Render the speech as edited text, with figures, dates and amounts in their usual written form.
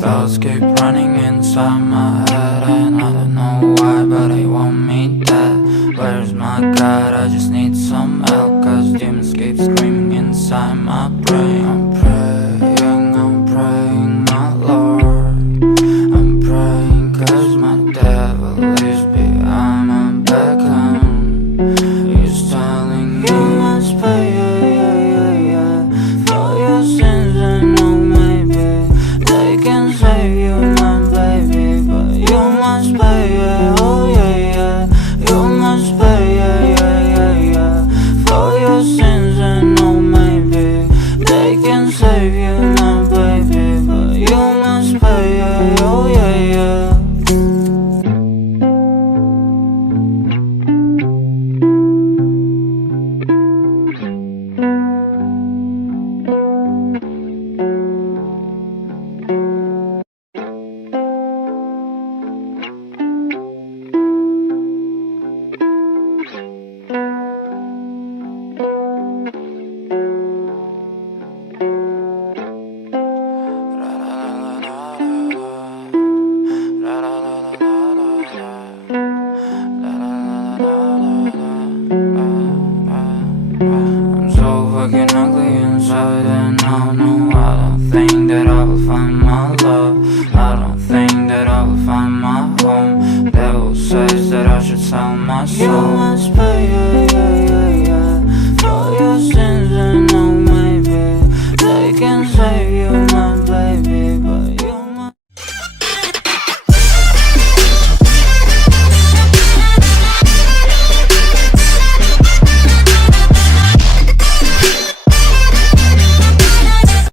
Thoughts keep running inside my head, and I don't know why, but they want me dead. Where's my God? I just need some help, cause demons keep screaming inside my brain. I'm praying, my Lord. I'm praying cause my devil is behind my back home. He's telling you must pay, for your sins, and no maybe they can save you, my baby, but you must pay, oh yeah, you must pay, for your sins, and no maybe they can save you, my baby, but you must pay, oh yeah. I'm so fucking ugly inside, and I don't think that I will find my love. I don't think that I will find my home. Devil says that I should sell my soul. You must pay, for your sins, and no maybe they can save you, my